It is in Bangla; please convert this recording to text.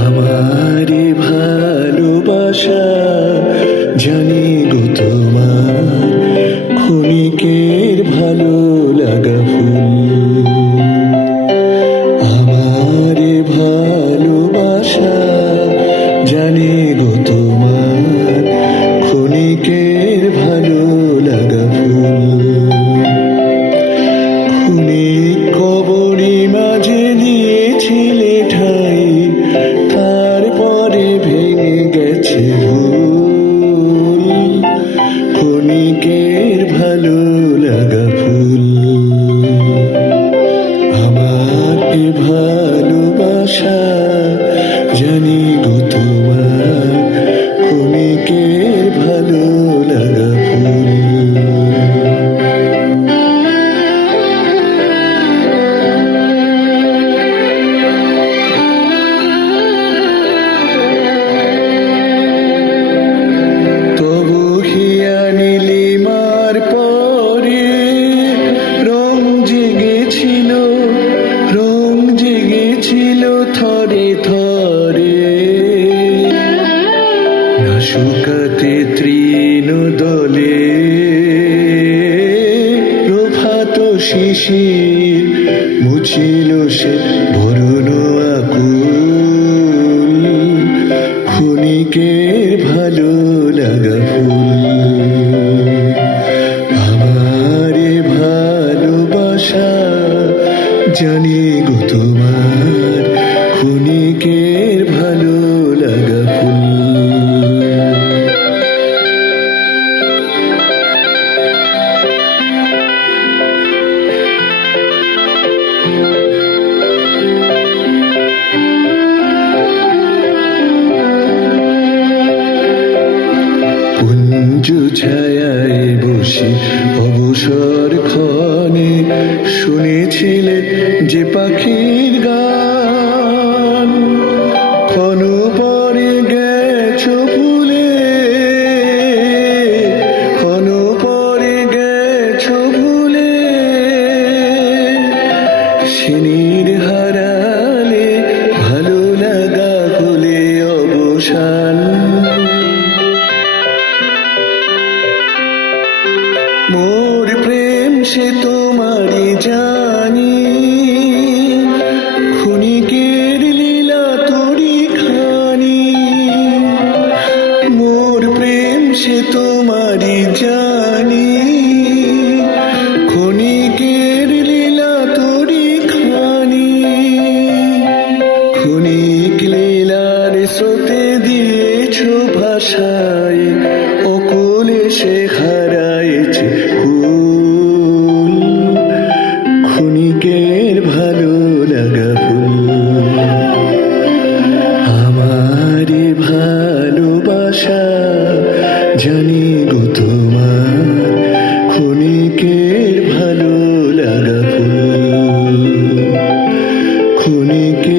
আমারে ভালোবাসা জানি গো তোমার ক্ষণিকের ভালো লাগা ফুল। আমারে ভালোবাসা জানি গো তোমার ক্ষণিকের ভালো লাগা ফুল। ক্ষণিক কবরি মাঝে দিয়েছিলে ঠাই, তারপরে ভেঙে গেছে ভুল। ক্ষণিকের ভালো লাগা ফুল। আমার এ ভালোবাসা জানি গো তোমার ক্ষণিকের ভালো লাগা ফুল। থরে থরে না শুকাতে তৃণ দলে প্রভাত শিশির মুছিল সে বরুণ আকুল। ক্ষণিকের ভালো লাগা ফুল। আমার ভালোবাসা জানি গো তোমার ক্ষণিকের ভালো লাগা ফুল। পুঞ্জ ছায়ায় বসে অবসর ক্ষণে শুনেছিলে যে পাখির গান। ক্ষণ পরে গেছো ভুলে, ক্ষণ পরে গেছো ভুলে। সিনির হারালে ভালো লাগা হলে অবসান। মোর প্রেম সে তোমারই জানি, ক্ষণিকের লীলা তোরি খানি। মোর প্রেম সে তোমারই জানি, ক্ষণিকের লীলা তোরি খানি। ক্ষণিক লীলার স্রোতে দিয়েছো ভাষায়, অকুলে সে হারাইছে কুল। ক্ষণিকের ভালো লাগা ফুল। আমার ভালোবাসা জানি গো তোমার ক্ষণিকের ভালো লাগা ফুল। ক্ষণিকের